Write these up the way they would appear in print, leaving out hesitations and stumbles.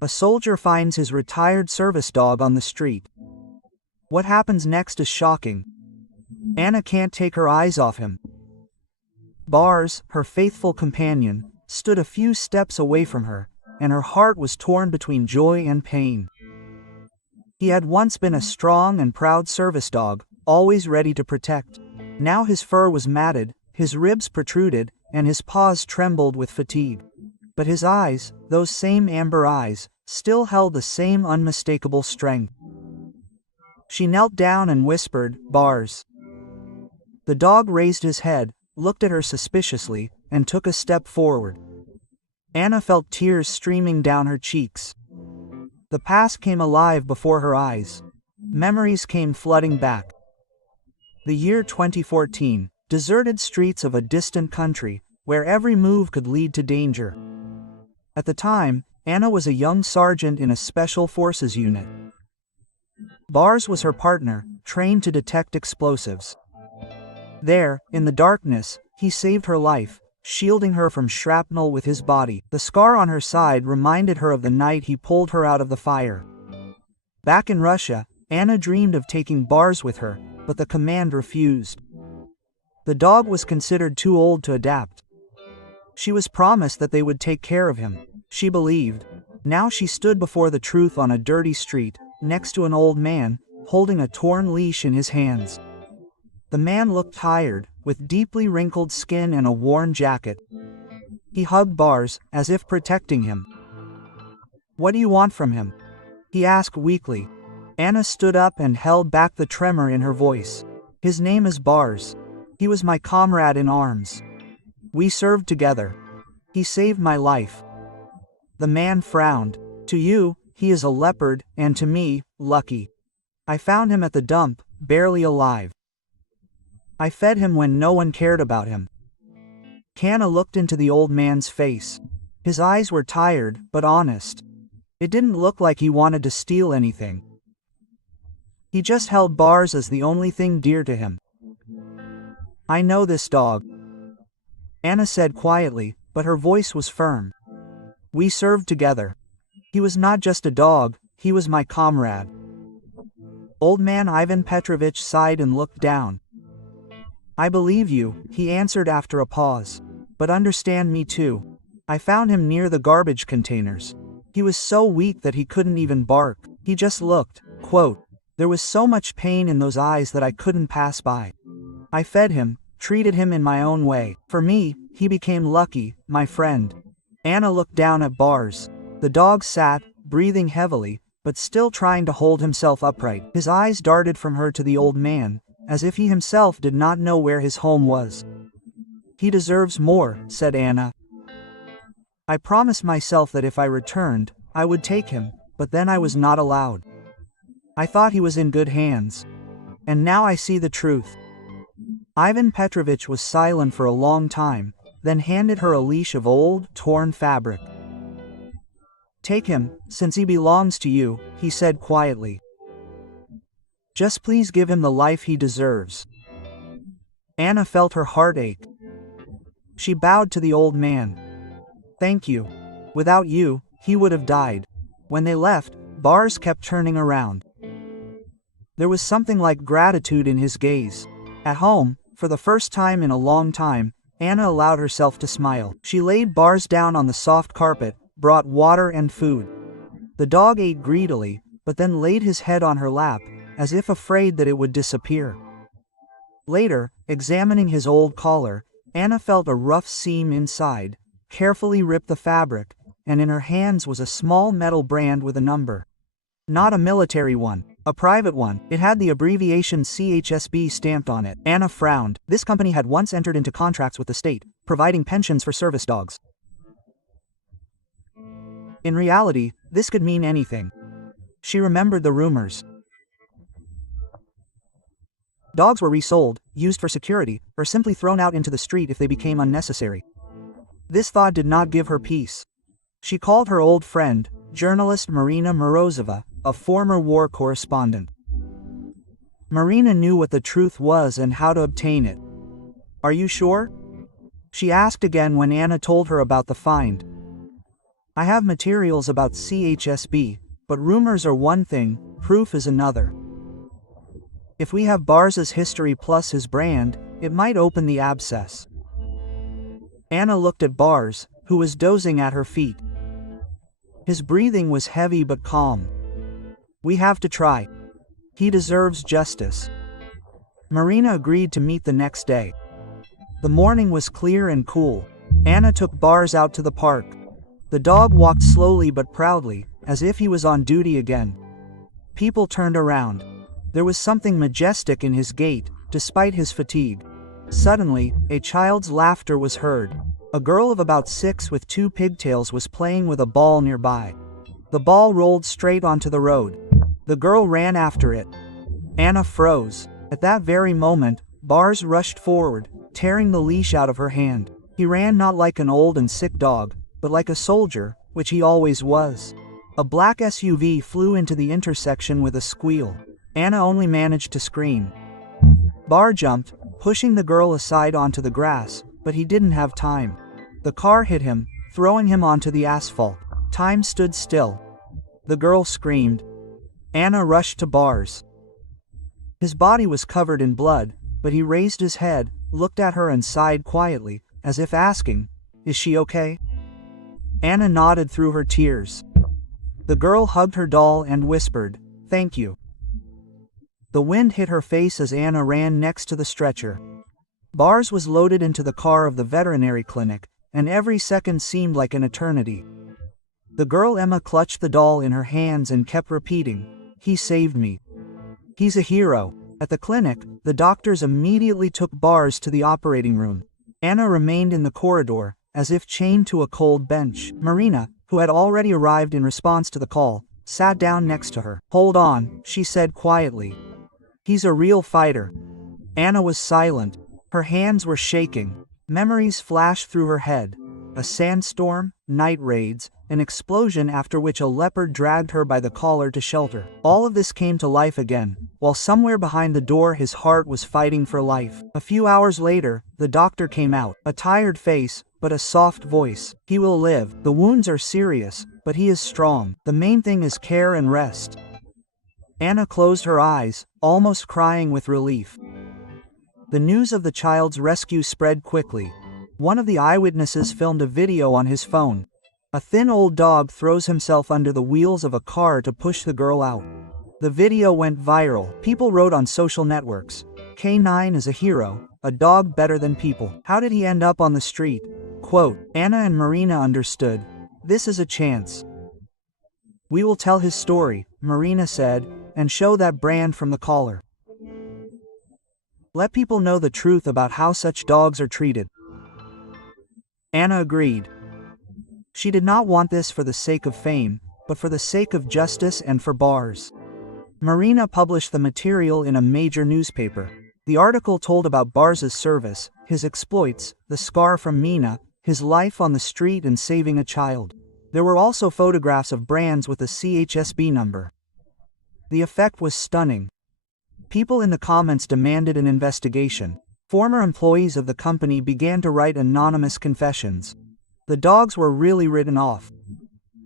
A soldier finds his retired service dog on the street. What happens next is shocking. Anna can't take her eyes off him. Bars, her faithful companion, stood a few steps away from her, and her heart was torn between joy and pain. He had once been a strong and proud service dog, always ready to protect. Now his fur was matted, his ribs protruded, and his paws trembled with fatigue. But his eyes, those same amber eyes, still held the same unmistakable strength. She knelt down and whispered, "Bars." The dog raised his head, looked at her suspiciously, and took a step forward. Anna felt tears streaming down her cheeks. The past came alive before her eyes. Memories came flooding back. The year 2014, deserted streets of a distant country, where every move could lead to danger. At the time, Anna was a young sergeant in a special forces unit. Bars was her partner, trained to detect explosives. There, in the darkness, he saved her life, shielding her from shrapnel with his body. The scar on her side reminded her of the night he pulled her out of the fire. Back in Russia, Anna dreamed of taking Bars with her, but the command refused. The dog was considered too old to adapt. She was promised that they would take care of him. She believed. Now she stood before the truth on a dirty street, next to an old man, holding a torn leash in his hands. The man looked tired, with deeply wrinkled skin and a worn jacket. He hugged Bars, as if protecting him. "What do you want from him?" he asked weakly. Anna stood up and held back the tremor in her voice. "His name is Bars. He was my comrade in arms. We served together. He saved my life." The man frowned. "To you, he is a leopard, and to me, lucky. I found him at the dump, barely alive. I fed him when no one cared about him." Anna looked into the old man's face. His eyes were tired, but honest. It didn't look like he wanted to steal anything. He just held Bars as the only thing dear to him. "I know this dog," Anna said quietly, but her voice was firm. "We served together. He was not just a dog, he was my comrade." Old man Ivan Petrovich sighed and looked down. "I believe you," he answered after a pause. "But understand me too. I found him near the garbage containers. He was so weak that he couldn't even bark. He just looked. Quote, there was so much pain in those eyes that I couldn't pass by. I fed him, treated him in my own way. For me, he became Lucky, my friend." Anna looked down at Bars. The dog sat, breathing heavily, but still trying to hold himself upright. His eyes darted from her to the old man, as if he himself did not know where his home was. "He deserves more," said Anna. "I promised myself that if I returned, I would take him, but then I was not allowed. I thought he was in good hands. And now I see the truth." Ivan Petrovich was silent for a long time, then handed her a leash of old, torn fabric. "Take him, since he belongs to you," he said quietly. "Just please give him the life he deserves." Anna felt her heart ache. She bowed to the old man. "Thank you. Without you, he would have died." When they left, Bars kept turning around. There was something like gratitude in his gaze. At home, for the first time in a long time, Anna allowed herself to smile. She laid Bars down on the soft carpet, brought water and food. The dog ate greedily, but then laid his head on her lap, as if afraid that it would disappear. Later, examining his old collar, Anna felt a rough seam inside, carefully ripped the fabric, and in her hands was a small metal brand with a number. Not a military one, a private one. It had the abbreviation CHSB stamped on it. Anna frowned. This company had once entered into contracts with the state, providing pensions for service dogs. In reality, this could mean anything. She remembered the rumors. Dogs were resold, used for security, or simply thrown out into the street if they became unnecessary. This thought did not give her peace. She called her old friend, journalist Marina Morozova, a former war correspondent. Marina knew what the truth was and how to obtain it. "Are you sure?" she asked again when Anna told her about the find. I have materials about CHSB, but rumors are one thing, proof is another. If we have Bars's history plus his brand, it might open the abscess. Anna looked at Bars, who was dozing at her feet. His breathing was heavy but calm. We have to try. He deserves justice. Marina agreed to meet the next day. The morning was clear and cool. Anna took Bars out to the park. The dog walked slowly but proudly, as if he was on duty again. People turned around. There was something majestic in his gait, despite his fatigue. Suddenly, a child's laughter was heard. A girl of about 6 with 2 pigtails was playing with a ball nearby. The ball rolled straight onto the road. The girl ran after it. Anna froze. At that very moment, Bars rushed forward, tearing the leash out of her hand. He ran not like an old and sick dog, but like a soldier, which he always was. A black SUV flew into the intersection with a squeal. Anna only managed to scream. Bar jumped, pushing the girl aside onto the grass, but he didn't have time. The car hit him, throwing him onto the asphalt. Time stood still. The girl screamed. Anna rushed to Bars. His body was covered in blood, but he raised his head, looked at her and sighed quietly, as if asking, "Is she okay?" Anna nodded through her tears. The girl hugged her doll and whispered, "Thank you." The wind hit her face as Anna ran next to the stretcher. Bars was loaded into the car of the veterinary clinic, and every second seemed like an eternity. The girl Emma clutched the doll in her hands and kept repeating, "He saved me. He's a hero." At the clinic, the doctors immediately took Bars to the operating room. Anna remained in the corridor, as if chained to a cold bench. Marina, who had already arrived in response to the call, sat down next to her. "Hold on," she said quietly. "He's a real fighter." Anna was silent. Her hands were shaking. Memories flashed through her head. A sandstorm, night raids, an explosion after which a leopard dragged her by the collar to shelter. All of this came to life again, while somewhere behind the door his heart was fighting for life. A few hours later, the doctor came out. A tired face, but a soft voice. "He will live. The wounds are serious, but he is strong. The main thing is care and rest." Anna closed her eyes, almost crying with relief. The news of the child's rescue spread quickly. One of the eyewitnesses filmed a video on his phone. A thin old dog throws himself under the wheels of a car to push the girl out. The video went viral. People wrote on social networks, "K9 is a hero, a dog better than people. How did he end up on the street?" Quote, Anna and Marina understood. "This is a chance. We will tell his story," Marina said, "and show that brand from the collar. Let people know the truth about how such dogs are treated." Anna agreed. She did not want this for the sake of fame, but for the sake of justice and for Bars. Marina published the material in a major newspaper. The article told about Bars's service, his exploits, the scar from Mina, his life on the street and saving a child. There were also photographs of brands with a CHSB number. The effect was stunning. People in the comments demanded an investigation. Former employees of the company began to write anonymous confessions. The dogs were really written off.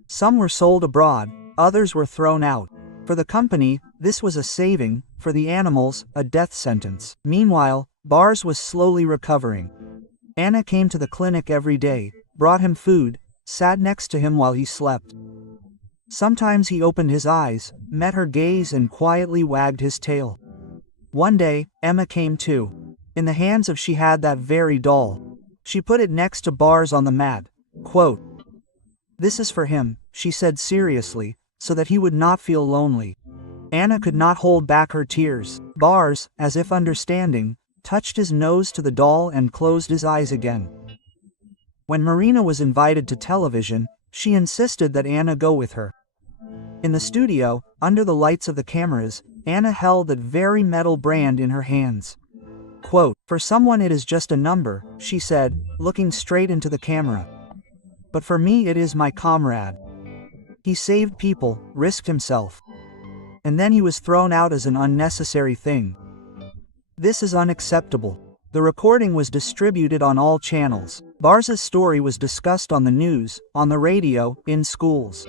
Some were sold abroad, others were thrown out. For the company, this was a saving, for the animals, a death sentence. Meanwhile, Bars was slowly recovering. Anna came to the clinic every day, brought him food, sat next to him while he slept. Sometimes he opened his eyes, met her gaze and quietly wagged his tail. One day, Emma came too. In the hands of she had that very doll. She put it next to Bars on the mat. Quote, "This is for him," she said seriously, so that he would not feel lonely. Anna could not hold back her tears. Bars, as if understanding, touched his nose to the doll and closed his eyes again. When Marina was invited to television, she insisted that Anna go with her. In the studio, under the lights of the cameras, Anna held that very metal brand in her hands. Quote, "For someone it is just a number," she said, looking straight into the camera. "But for me it is my comrade. He saved people, risked himself. And then he was thrown out as an unnecessary thing. This is unacceptable." The recording was distributed on all channels. Bars's story was discussed on the news, on the radio, in schools.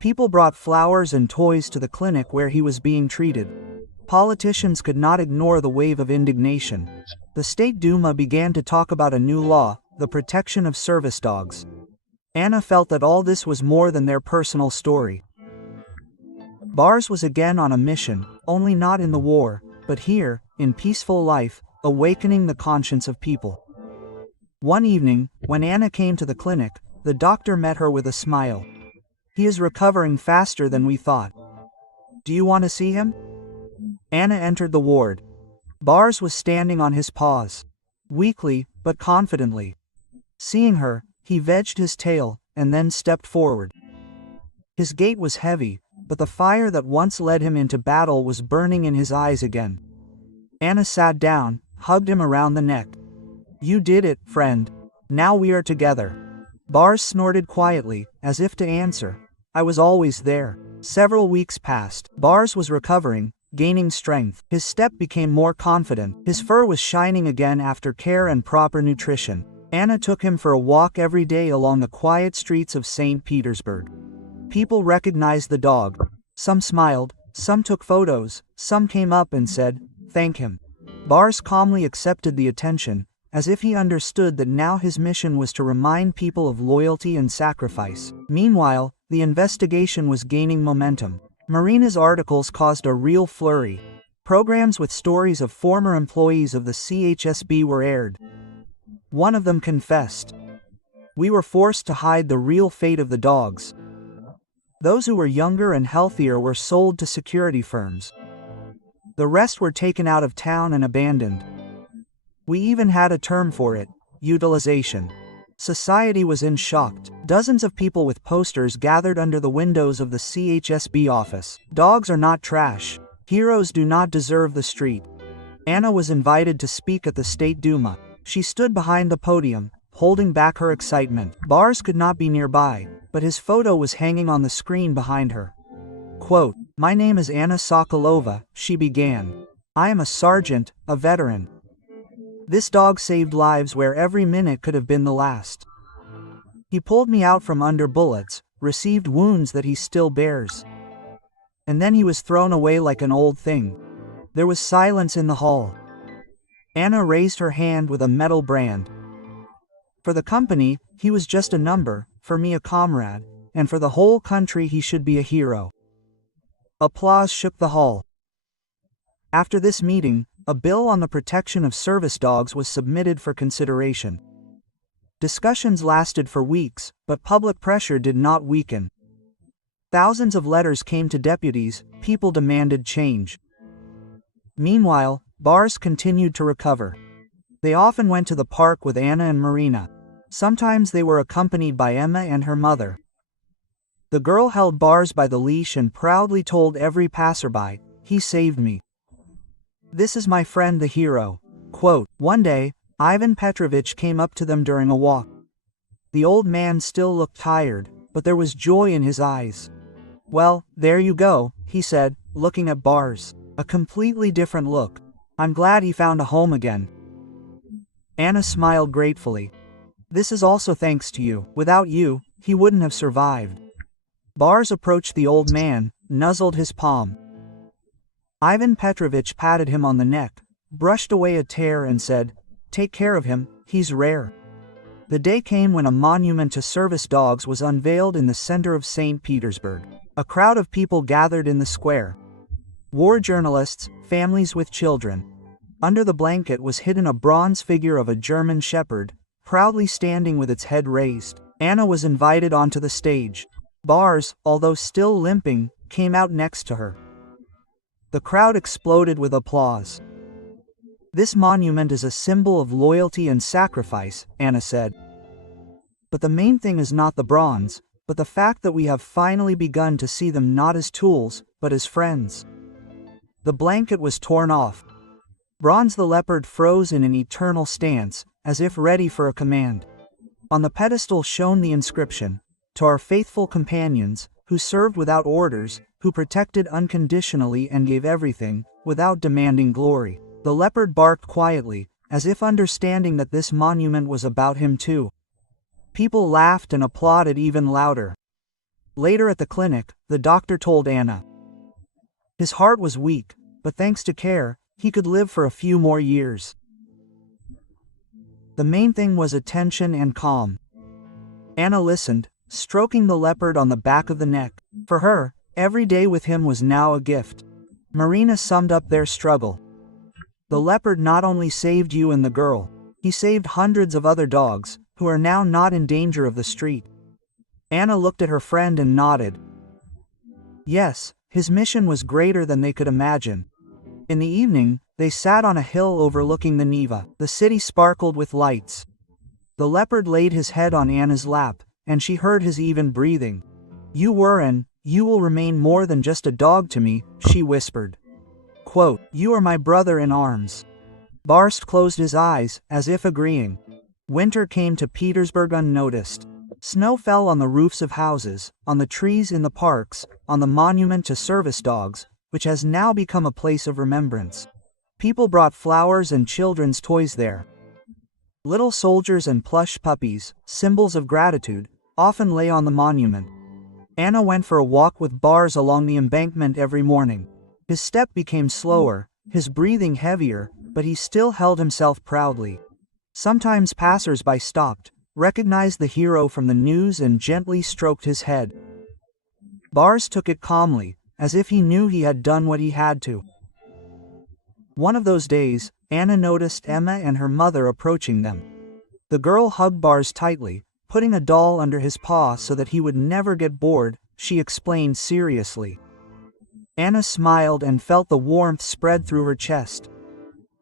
People brought flowers and toys to the clinic where he was being treated. Politicians could not ignore the wave of indignation. The State Duma began to talk about a new law, the protection of service dogs. Anna felt that all this was more than their personal story. Bars was again on a mission, only not in the war, but here, in peaceful life, awakening the conscience of people. One evening, when Anna came to the clinic, the doctor met her with a smile. "He is recovering faster than we thought. Do you want to see him?" Anna entered the ward. Bars was standing on his paws. Weakly, but confidently. Seeing her, he vegged his tail, and then stepped forward. His gait was heavy, but the fire that once led him into battle was burning in his eyes again. Anna sat down, hugged him around the neck. "You did it, friend. Now we are together." Bars snorted quietly, as if to answer, "I was always there." Several weeks passed. Bars was recovering, gaining strength. His step became more confident. His fur was shining again after care and proper nutrition. Anna took him for a walk every day along the quiet streets of St. Petersburg. People recognized the dog. Some smiled, some took photos, some came up and said, "Thank him." Bars calmly accepted the attention, as if he understood that now his mission was to remind people of loyalty and sacrifice. Meanwhile, the investigation was gaining momentum. Marina's articles caused a real flurry. Programs with stories of former employees of the CHSB were aired. One of them confessed, "We were forced to hide the real fate of the dogs. Those who were younger and healthier were sold to security firms. The rest were taken out of town and abandoned. We even had a term for it, utilization." Society was in shock. Dozens of people with posters gathered under the windows of the CHSB office. "Dogs are not trash. Heroes do not deserve the street." Anna was invited to speak at the State Duma. She stood behind the podium, holding back her excitement. Bars could not be nearby, but his photo was hanging on the screen behind her. Quote, "My name is Anna Sokolova," she began. "I am a sergeant, a veteran. This dog saved lives where every minute could have been the last. He pulled me out from under bullets, received wounds that he still bears. And then he was thrown away like an old thing." There was silence in the hall. Anna raised her hand with a metal brand. "For the company, he was just a number, for me a comrade, and for the whole country he should be a hero." Applause shook the hall. After this meeting, a bill on the protection of service dogs was submitted for consideration. Discussions lasted for weeks, but public pressure did not weaken. Thousands of letters came to deputies, people demanded change. Meanwhile, Bars continued to recover. They often went to the park with Anna and Marina. Sometimes they were accompanied by Emma and her mother. The girl held Bars by the leash and proudly told every passerby, "He saved me. This is my friend the hero." Quote, "One day, Ivan Petrovich came up to them during a walk. The old man still looked tired, but there was joy in his eyes. 'Well, there you go,' he said, looking at Bars. A completely different look. 'I'm glad he found a home again.'" Anna smiled gratefully. "This is also thanks to you. Without you, he wouldn't have survived." Bars approached the old man, nuzzled his palm. Ivan Petrovich patted him on the neck, brushed away a tear and said, "Take care of him, he's rare." The day came when a monument to service dogs was unveiled in the center of St. Petersburg. A crowd of people gathered in the square. War journalists, families with children. Under the blanket was hidden a bronze figure of a German shepherd, proudly standing with its head raised. Anna was invited onto the stage. Bars, although still limping, came out next to her. The crowd exploded with applause. "This monument is a symbol of loyalty and sacrifice," Anna said. "But the main thing is not the bronze, but the fact that we have finally begun to see them not as tools, but as friends." The blanket was torn off. Bronze the leopard froze in an eternal stance, as if ready for a command. On the pedestal shone the inscription, "To our faithful companions, who served without orders, who protected unconditionally and gave everything, without demanding glory." The leopard barked quietly, as if understanding that this monument was about him too. People laughed and applauded even louder. Later at the clinic, the doctor told Anna. His heart was weak, but thanks to care, he could live for a few more years. The main thing was attention and calm. Anna listened, stroking the leopard on the back of the neck. For her, every day with him was now a gift. Marina summed up their struggle. The leopard not only saved you and the girl, he saved hundreds of other dogs, who are now not in danger of the street. Anna looked at her friend and nodded. Yes, his mission was greater than they could imagine. In the evening, they sat on a hill overlooking the Neva. The city sparkled with lights. The leopard laid his head on Anna's lap, and she heard his even breathing. You were and you will remain more than just a dog to me, she whispered. Quote, you are my brother in arms. Barst closed his eyes, as if agreeing. Winter came to Petersburg unnoticed. Snow fell on the roofs of houses, on the trees in the parks, on the monument to service dogs, which has now become a place of remembrance. People brought flowers and children's toys there. Little soldiers and plush puppies, symbols of gratitude, often lay on the monument. Anna went for a walk with Bars along the embankment every morning. His step became slower, his breathing heavier, but he still held himself proudly. Sometimes passers-by stopped, recognized the hero from the news and gently stroked his head. Bars took it calmly, as if he knew he had done what he had to. One of those days, Anna noticed Emma and her mother approaching them. The girl hugged Bars tightly, putting a doll under his paw so that he would never get bored, she explained seriously. Anna smiled and felt the warmth spread through her chest.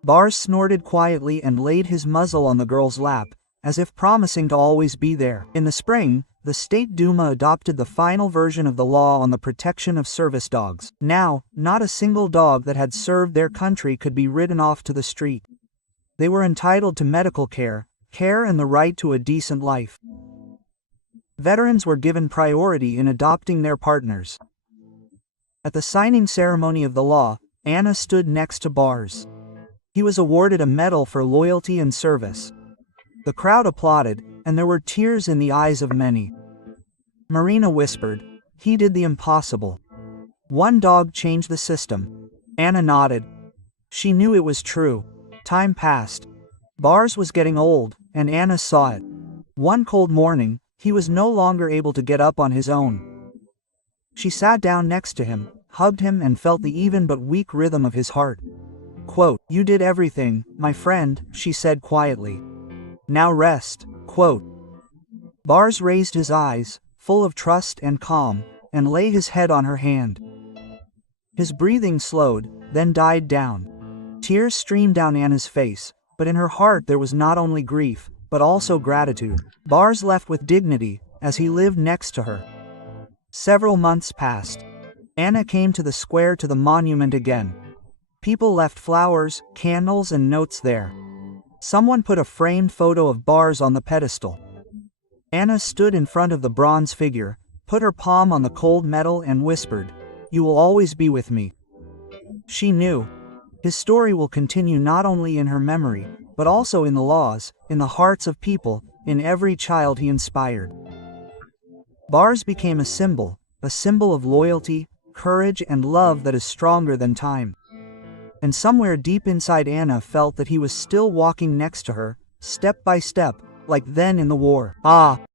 Bars snorted quietly and laid his muzzle on the girl's lap, as if promising to always be there. In the spring, the State Duma adopted the final version of the law on the protection of service dogs. Now, not a single dog that had served their country could be ridden off to the street. They were entitled to medical care and the right to a decent life. Veterans were given priority in adopting their partners. At the signing ceremony of the law, Anna stood next to Bars. He was awarded a medal for loyalty and service. The crowd applauded, and there were tears in the eyes of many. Marina whispered, he did the impossible. One dog changed the system. Anna nodded. She knew it was true. Time passed. Bars was getting old, and Anna saw it. One cold morning, he was no longer able to get up on his own. She sat down next to him, hugged him and felt the even but weak rhythm of his heart. Quote, you did everything, my friend, she said quietly. Now rest. Quote. Bars raised his eyes, full of trust and calm, and lay his head on her hand. His breathing slowed, then died down. Tears streamed down Anna's face, but in her heart there was not only grief, but also gratitude. Bars left with dignity, as he lived next to her. Several months passed. Anna came to the square to the monument again. People left flowers, candles and notes there. Someone put a framed photo of Bars on the pedestal. Anna stood in front of the bronze figure, put her palm on the cold metal and whispered, you will always be with me. She knew. His story will continue not only in her memory, but also in the laws, in the hearts of people, in every child he inspired. Bars became a symbol of loyalty, courage and love that is stronger than time. And somewhere deep inside Anna felt that he was still walking next to her, step by step, like then in the war. Ah,